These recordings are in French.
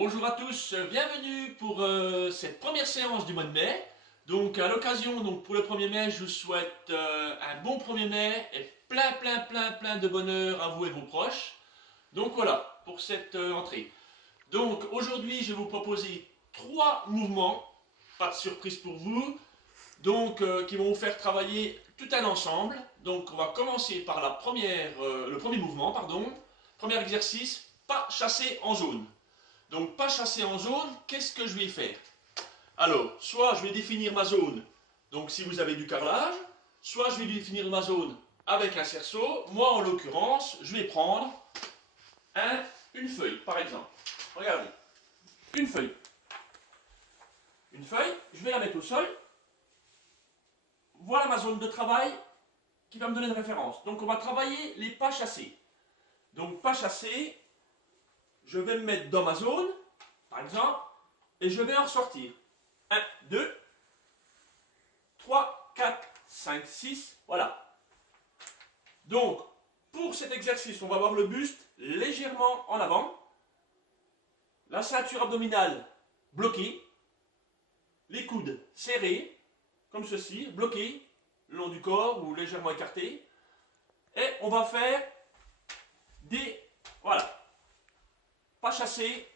Bonjour à tous, bienvenue pour cette première séance du mois de mai. Donc à l'occasion, pour le 1er mai, je vous souhaite un bon 1er mai et plein de bonheur à vous et vos proches. Donc voilà, pour cette entrée. Donc aujourd'hui, je vais vous proposer 3 mouvements, pas de surprise pour vous, qui vont vous faire travailler tout un ensemble. Donc on va commencer par le premier mouvement, premier exercice, pas chasser en zone. Donc pas chasser en zone, qu'est-ce que je vais faire? Alors, soit je vais définir ma zone, donc si vous avez du carrelage, soit je vais définir ma zone avec un cerceau. Moi en l'occurrence, je vais prendre une feuille par exemple. Regardez, une feuille. Une feuille, je vais la mettre au sol. Voilà ma zone de travail qui va me donner une référence. Donc on va travailler les pas chassés. Donc pas chassés, je vais me mettre dans ma zone, par exemple, et je vais en ressortir. 1, 2, 3, 4, 5, 6, voilà. Donc, pour cet exercice, on va avoir le buste légèrement en avant, la ceinture abdominale bloquée, les coudes serrés, comme ceci, bloqués, le long du corps ou légèrement écartés. Et on va faire voilà, pas chassés.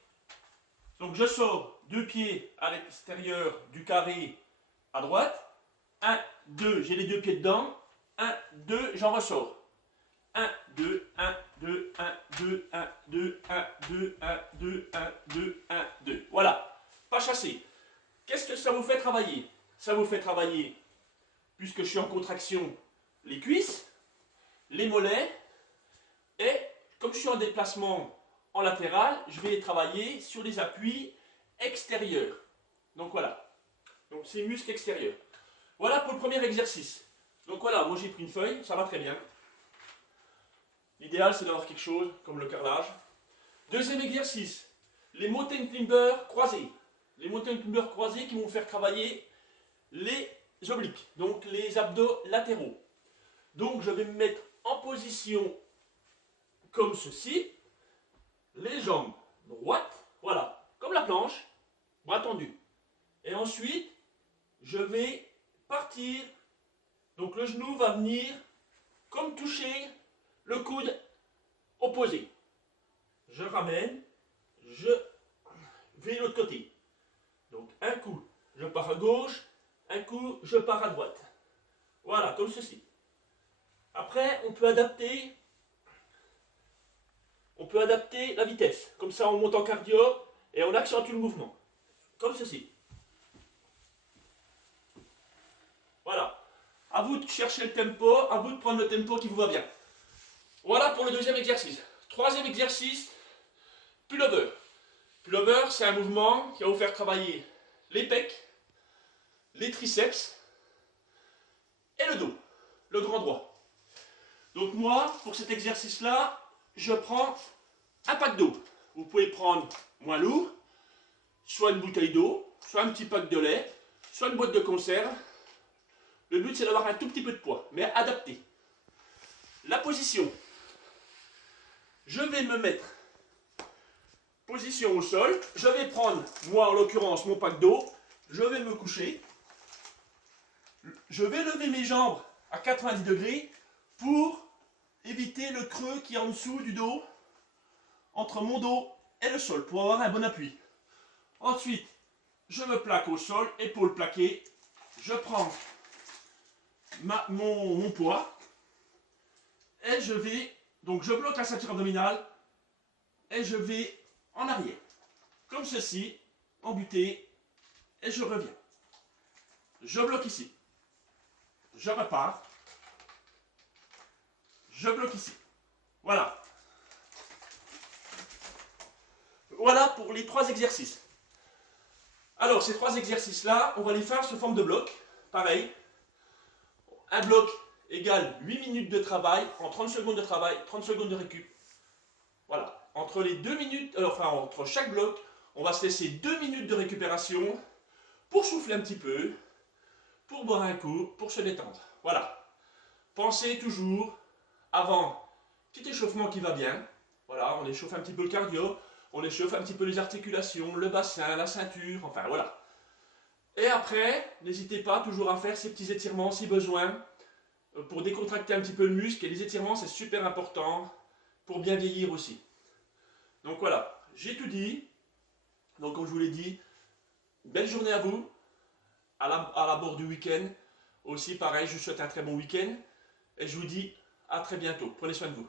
Donc je sors 2 pieds à l'extérieur du carré à droite. 1, 2, j'ai les 2 pieds dedans. 1, 2, j'en ressors. 1, 2, 1, 2, 1, 2, 1, 2, 1, 2, 1, 2, 1, 2, 1, 2. Voilà, pas chassé. Qu'est-ce que ça vous fait travailler? Ça vous fait travailler, puisque je suis en contraction, les cuisses, les mollets, et comme je suis en déplacement en latéral, je vais travailler sur les appuis extérieurs. Donc voilà, donc c'est muscles extérieurs. Voilà pour le premier exercice. Donc voilà, moi j'ai pris une feuille, ça va très bien. L'idéal c'est d'avoir quelque chose comme le carrelage. Deuxième exercice, les mountain climbers croisés. Les mountain climbers croisés qui vont faire travailler les obliques, donc les abdos latéraux. Donc je vais me mettre en position comme ceci, les jambes droites, voilà, comme la planche, bras tendus. Et ensuite, je vais partir, donc le genou va venir comme toucher le coude opposé. Je ramène, je vais de l'autre côté. Donc un coup, je pars à gauche, un coup, je pars à droite. Voilà, comme ceci. Après, on peut adapter la vitesse. Comme ça, on monte en cardio et on accentue le mouvement. Comme ceci. Voilà. À vous de chercher le tempo, à vous de prendre le tempo qui vous va bien. Voilà pour le deuxième exercice. Troisième exercice, pullover. Pullover, c'est un mouvement qui va vous faire travailler les pecs, les triceps et le dos, le grand droit. Donc moi, pour cet exercice-là, je prends un pack d'eau. Vous pouvez prendre moins lourd, soit une bouteille d'eau, soit un petit pack de lait, soit une boîte de conserve. Le but, c'est d'avoir un tout petit peu de poids, mais adapté. La position. Je vais me mettre position au sol. Je vais prendre, moi en l'occurrence, mon pack d'eau. Je vais me coucher. Je vais lever mes jambes à 90 degrés pour éviter le creux qui est en dessous du dos, entre mon dos et le sol, pour avoir un bon appui. Ensuite, je me plaque au sol, épaules plaquées. Je prends mon poids et je vais, donc je bloque la ceinture abdominale et je vais en arrière, comme ceci, embuté, et je reviens. Je bloque ici, je repars, je bloque ici. Voilà. Voilà pour les 3 exercices. Alors, ces 3 exercices-là, on va les faire sous forme de bloc. Pareil. Un bloc égale 8 minutes de travail, en 30 secondes de travail, 30 secondes de récup. Voilà. Entre les 2 minutes, entre chaque bloc, on va se laisser 2 minutes de récupération pour souffler un petit peu, pour boire un coup, pour se détendre. Voilà. Pensez toujours, avant, petit échauffement qui va bien. Voilà, on échauffe un petit peu le cardio. On échauffe un petit peu les articulations, le bassin, la ceinture, enfin voilà. Et après, n'hésitez pas toujours à faire ces petits étirements si besoin, pour décontracter un petit peu le muscle. Et les étirements, c'est super important pour bien vieillir aussi. Donc voilà, j'ai tout dit. Donc comme je vous l'ai dit, belle journée à vous, à la bord du week-end. Aussi pareil, je vous souhaite un très bon week-end. Et je vous dis à très bientôt. Prenez soin de vous.